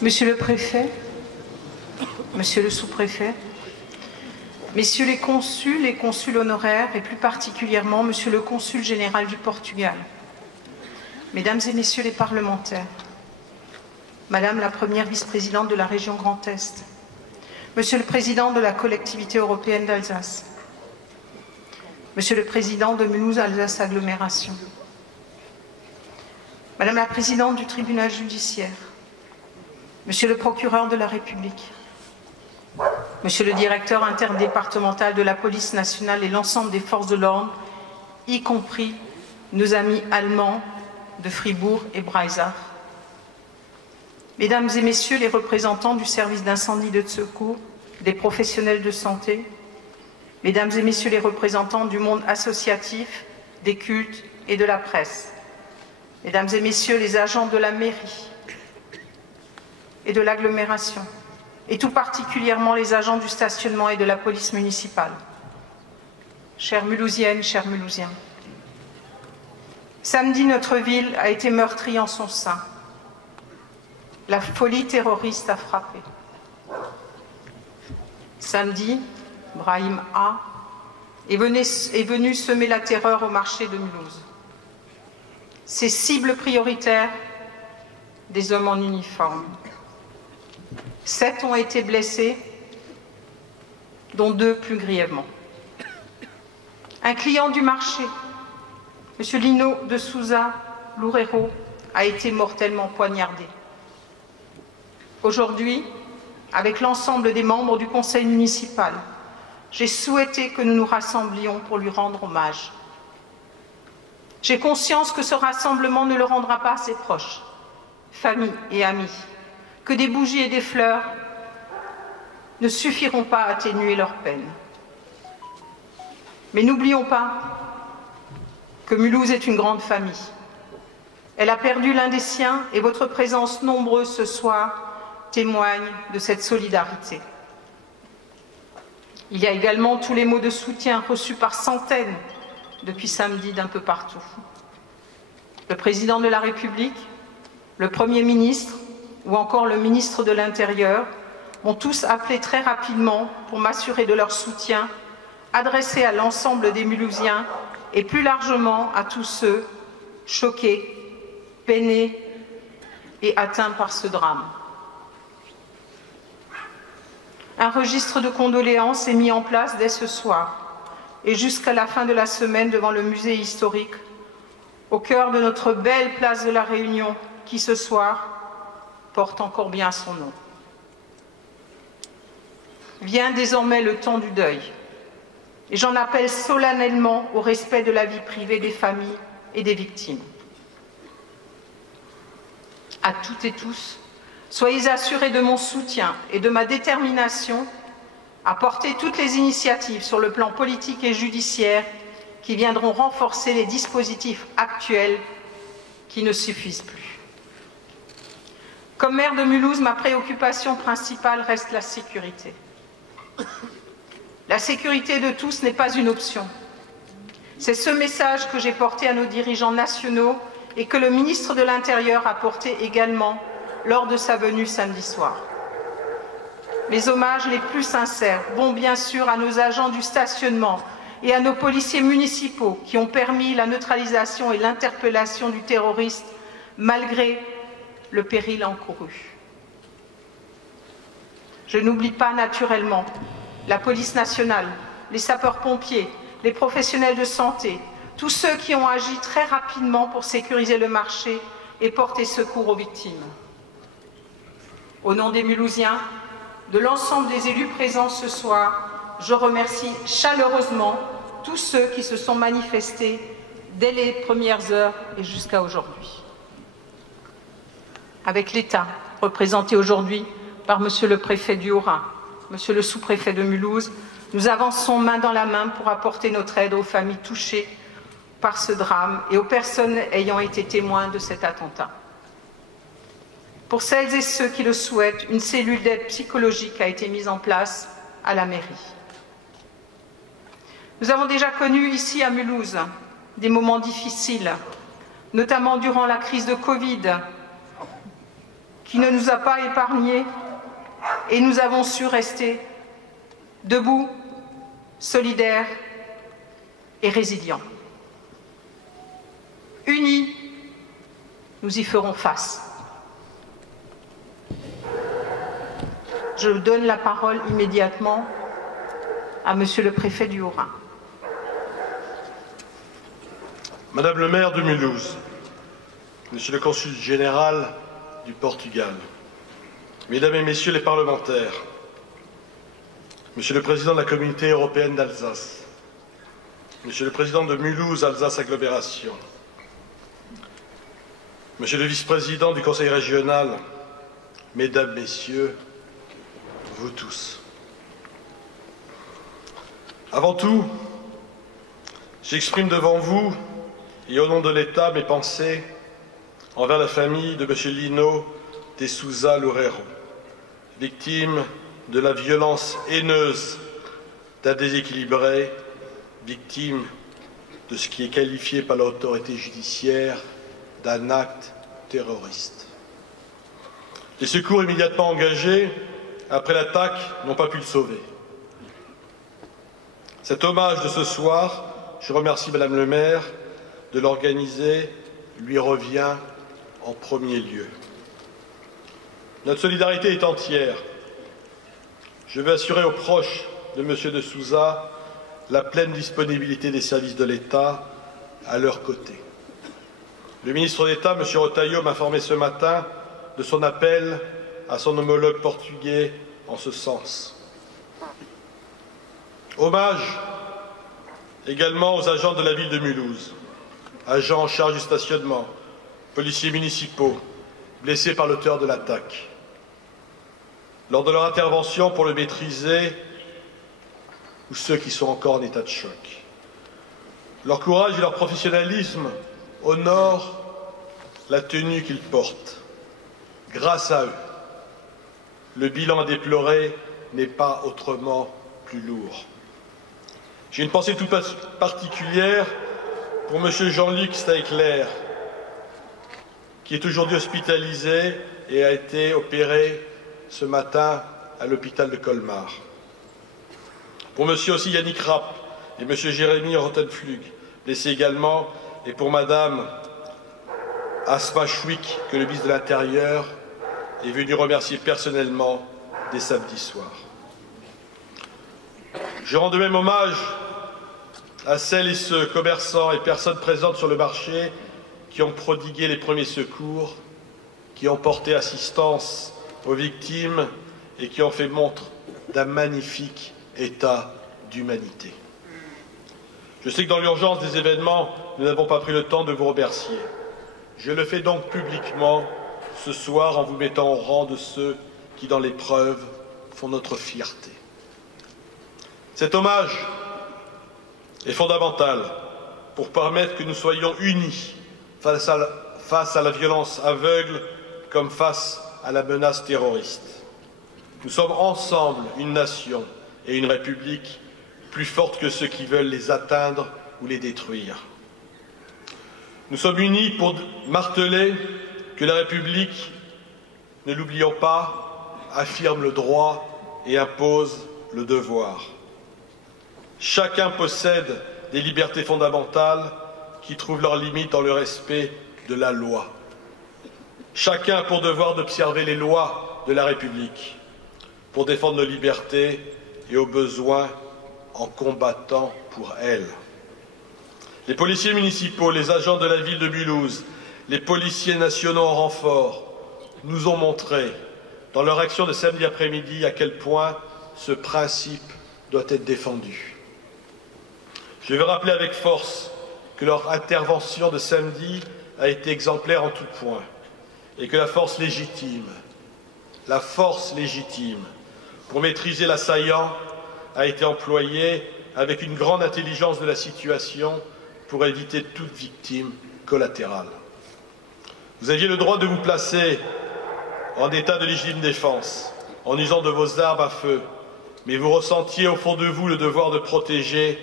Monsieur le préfet, monsieur le sous-préfet, messieurs les consuls honoraires et plus particulièrement monsieur le consul général du Portugal, mesdames et messieurs les parlementaires, madame la première vice-présidente de la région Grand Est, monsieur le président de la collectivité européenne d'Alsace, monsieur le président de Mulhouse Alsace Agglomération, madame la présidente du tribunal judiciaire, monsieur le procureur de la République, monsieur le directeur interdépartemental de la police nationale et l'ensemble des forces de l'ordre, y compris nos amis allemands de Fribourg et Breisach, mesdames et messieurs les représentants du service d'incendie et de secours, des professionnels de santé, mesdames et messieurs les représentants du monde associatif, des cultes et de la presse, mesdames et messieurs les agents de la mairie et de l'agglomération, et tout particulièrement les agents du stationnement et de la police municipale. Chères Mulhousiennes, chers Mulhousiens, samedi, notre ville a été meurtrie en son sein. La folie terroriste a frappé. Samedi, Brahim A. est venu semer la terreur au marché de Mulhouse. Ses cibles prioritaires, des hommes en uniforme. 7 ont été blessés, dont 2 plus grièvement. Un client du marché, M. Lino de Souza Loureiro, a été mortellement poignardé. Aujourd'hui, avec l'ensemble des membres du conseil municipal, j'ai souhaité que nous nous rassemblions pour lui rendre hommage. J'ai conscience que ce rassemblement ne le rendra pas à ses proches, famille et amis, que des bougies et des fleurs ne suffiront pas à atténuer leur peine. Mais n'oublions pas que Mulhouse est une grande famille. Elle a perdu l'un des siens et votre présence nombreuse ce soir témoigne de cette solidarité. Il y a également tous les mots de soutien reçus par centaines depuis samedi d'un peu partout. Le président de la République, le Premier ministre ou encore le ministre de l'Intérieur m'ont tous appelé très rapidement pour m'assurer de leur soutien, adressé à l'ensemble des Mulhousiens et plus largement à tous ceux choqués, peinés et atteints par ce drame. Un registre de condoléances est mis en place dès ce soir et jusqu'à la fin de la semaine devant le musée historique, au cœur de notre belle place de la Réunion qui ce soir porte encore bien son nom. Vient désormais le temps du deuil et j'en appelle solennellement au respect de la vie privée des familles et des victimes. À toutes et tous, soyez assurés de mon soutien et de ma détermination à porter toutes les initiatives sur le plan politique et judiciaire qui viendront renforcer les dispositifs actuels qui ne suffisent plus. Comme maire de Mulhouse, ma préoccupation principale reste la sécurité. La sécurité de tous n'est pas une option. C'est ce message que j'ai porté à nos dirigeants nationaux et que le ministre de l'Intérieur a porté également lors de sa venue samedi soir. Les hommages les plus sincères vont bien sûr à nos agents du stationnement et à nos policiers municipaux qui ont permis la neutralisation et l'interpellation du terroriste malgré le péril encouru. Je n'oublie pas naturellement la police nationale, les sapeurs-pompiers, les professionnels de santé, tous ceux qui ont agi très rapidement pour sécuriser le marché et porter secours aux victimes. Au nom des Mulhousiens, de l'ensemble des élus présents ce soir, je remercie chaleureusement tous ceux qui se sont manifestés dès les premières heures et jusqu'à aujourd'hui. Avec l'État, représenté aujourd'hui par Monsieur le préfet du Haut-Rhin, Monsieur le sous-préfet de Mulhouse, nous avançons main dans la main pour apporter notre aide aux familles touchées par ce drame et aux personnes ayant été témoins de cet attentat. Pour celles et ceux qui le souhaitent, une cellule d'aide psychologique a été mise en place à la mairie. Nous avons déjà connu ici à Mulhouse des moments difficiles notamment durant la crise de Covid, qui ne nous a pas épargnés, et nous avons su rester debout, solidaires et résilients. Unis, nous y ferons face. Je donne la parole immédiatement à Monsieur le préfet du Haut-Rhin. Madame le maire de Mulhouse, Monsieur le consul général du Portugal, Mesdames et Messieurs les parlementaires, Monsieur le président de la Communauté européenne d'Alsace, Monsieur le président de Mulhouse Alsace Agglomération, Monsieur le vice-président du Conseil régional, Mesdames, Messieurs, vous tous. Avant tout, j'exprime devant vous et au nom de l'État mes pensées envers la famille de M. Lino de Sousa Loureiro, victime de la violence haineuse d'un déséquilibré, victime de ce qui est qualifié par l'autorité judiciaire d'un acte terroriste. Les secours immédiatement engagés après l'attaque n'ont pas pu le sauver. Cet hommage de ce soir, je remercie Madame le maire de l'organiser, lui revient en premier lieu. Notre solidarité est entière. Je veux assurer aux proches de M. de Sousa la pleine disponibilité des services de l'État à leur côté. Le ministre d'État, M. Retailleau, m'a informé ce matin de son appel à son homologue portugais en ce sens. Hommage également aux agents de la ville de Mulhouse, agents en charge du stationnement, policiers municipaux, blessés par l'auteur de l'attaque. Lors de leur intervention pour le maîtriser, ou ceux qui sont encore en état de choc. Leur courage et leur professionnalisme honorent la tenue qu'ils portent. Grâce à eux, le bilan à déplorer n'est pas autrement plus lourd. J'ai une pensée toute particulière pour M. Jean-Luc Steikler, qui est aujourd'hui hospitalisé et a été opéré ce matin à l'hôpital de Colmar. Pour M. aussi Yannick Rapp et M. Jérémy Rottenflug, blessés également, et pour Mme Asma Chouik, que le ministre de l'Intérieur est venu remercier personnellement dès samedi soir. Je rends de même hommage à celles et ceux, commerçants et personnes présentes sur le marché, qui ont prodigué les premiers secours, qui ont porté assistance aux victimes et qui ont fait montre d'un magnifique état d'humanité. Je sais que dans l'urgence des événements, nous n'avons pas pris le temps de vous remercier. Je le fais donc publiquement ce soir en vous mettant au rang de ceux qui, dans l'épreuve, font notre fierté. Cet hommage est fondamental pour permettre que nous soyons unis face à la violence aveugle comme face à la menace terroriste. Nous sommes ensemble une nation et une république plus forte que ceux qui veulent les atteindre ou les détruire. Nous sommes unis pour marteler que la République, ne l'oublions pas, affirme le droit et impose le devoir. Chacun possède des libertés fondamentales qui trouvent leurs limites dans le respect de la loi. Chacun a pour devoir d'observer les lois de la République pour défendre nos libertés et au besoin en combattant pour elles. Les policiers municipaux, les agents de la ville de Mulhouse, les policiers nationaux en renfort nous ont montré dans leur action de samedi après-midi à quel point ce principe doit être défendu. Je veux rappeler avec force que leur intervention de samedi a été exemplaire en tout point et que la force légitime pour maîtriser l'assaillant a été employée avec une grande intelligence de la situation pour éviter toute victime collatérale. Vous aviez le droit de vous placer en état de légitime défense, en usant de vos armes à feu, mais vous ressentiez au fond de vous le devoir de protéger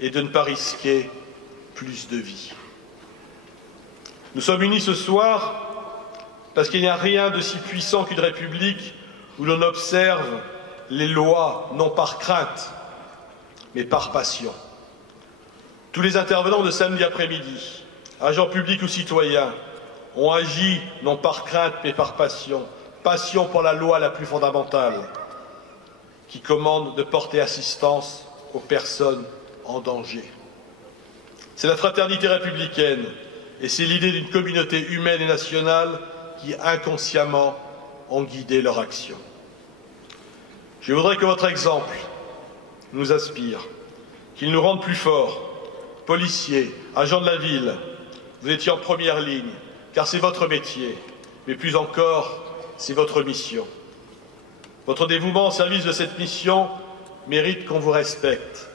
et de ne pas risquer plus de vies. Nous sommes unis ce soir parce qu'il n'y a rien de si puissant qu'une république où l'on observe les lois non par crainte, mais par passion. Tous les intervenants de samedi après-midi, agents publics ou citoyens, ont agi non par crainte, mais par passion. Passion pour la loi la plus fondamentale, qui commande de porter assistance aux personnes en danger. C'est la fraternité républicaine et c'est l'idée d'une communauté humaine et nationale qui, inconsciemment, ont guidé leur action. Je voudrais que votre exemple nous inspire, qu'il nous rende plus forts. Policiers, agents de la ville, vous étiez en première ligne, car c'est votre métier, mais plus encore, c'est votre mission. Votre dévouement au service de cette mission mérite qu'on vous respecte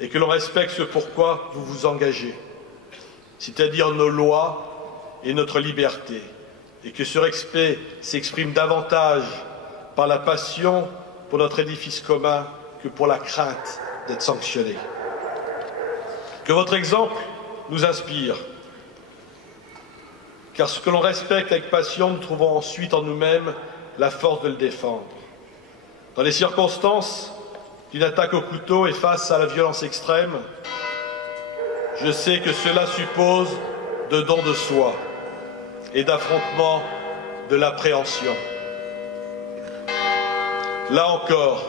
et que l'on respecte ce pourquoi vous vous engagez, c'est-à-dire nos lois et notre liberté, et que ce respect s'exprime davantage par la passion pour notre édifice commun que pour la crainte d'être sanctionné. Que votre exemple nous inspire, car ce que l'on respecte avec passion, nous trouvons ensuite en nous-mêmes la force de le défendre. Dans les circonstances d'une attaque au couteau et face à la violence extrême, je sais que cela suppose de don de soi et d'affrontement de l'appréhension. Là encore,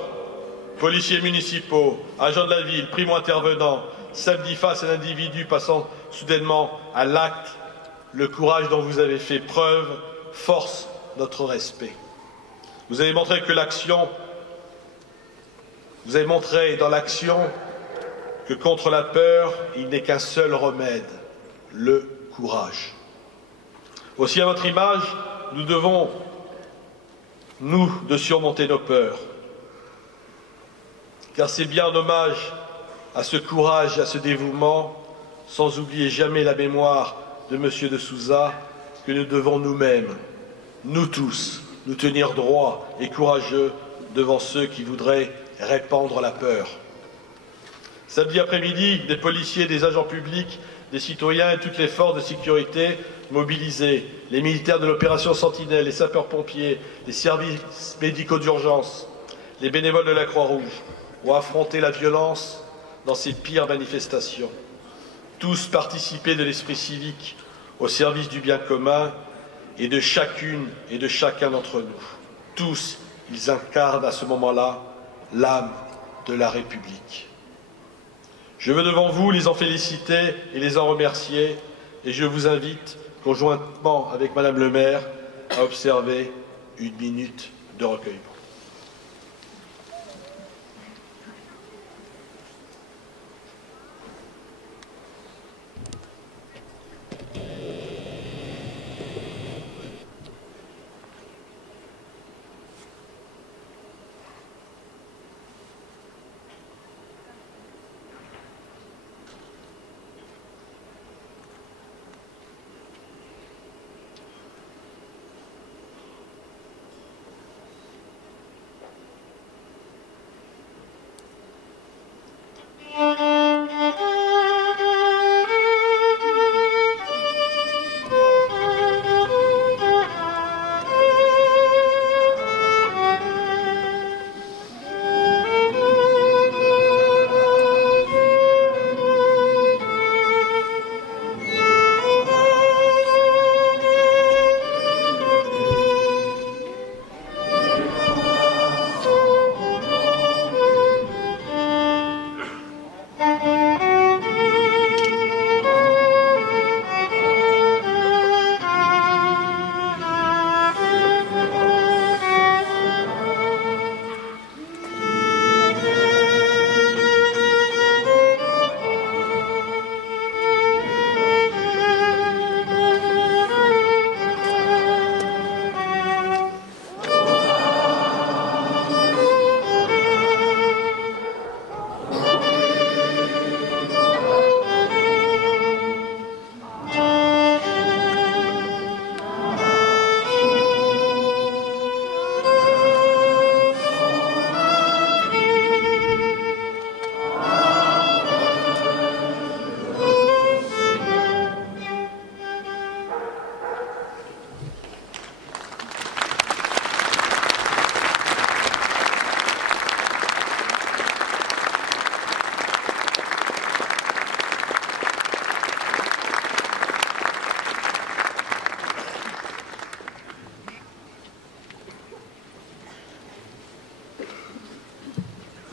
policiers municipaux, agents de la ville, primo-intervenants, samedi face à un individu passant soudainement à l'acte, le courage dont vous avez fait preuve force notre respect. Vous avez montré que l'action, vous avez montré dans l'action que contre la peur, il n'est qu'un seul remède, le courage. Aussi à votre image, nous devons, nous, de surmonter nos peurs. Car c'est bien en hommage à ce courage et à ce dévouement, sans oublier jamais la mémoire de M. de Souza, que nous devons nous-mêmes, nous tous, nous tenir droits et courageux devant ceux qui voudraient répandre la peur. Samedi après-midi, des policiers, des agents publics, des citoyens et toutes les forces de sécurité mobilisées, les militaires de l'opération Sentinelle, les sapeurs-pompiers, les services médicaux d'urgence, les bénévoles de la Croix-Rouge, ont affronté la violence dans ces pires manifestations. Tous participaient de l'esprit civique au service du bien commun et de chacune et de chacun d'entre nous. Tous, ils incarnent à ce moment-là l'âme de la République. Je veux devant vous les en féliciter et les en remercier, et je vous invite, conjointement avec Madame le maire, à observer une minute de recueillement.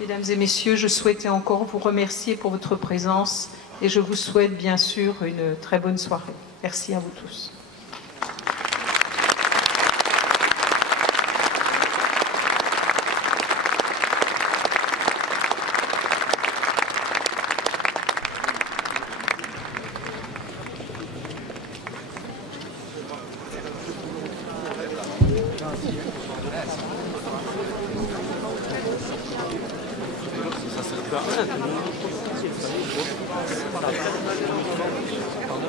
Mesdames et messieurs, je souhaitais encore vous remercier pour votre présence et je vous souhaite bien sûr une très bonne soirée. Merci à vous tous. Pardon.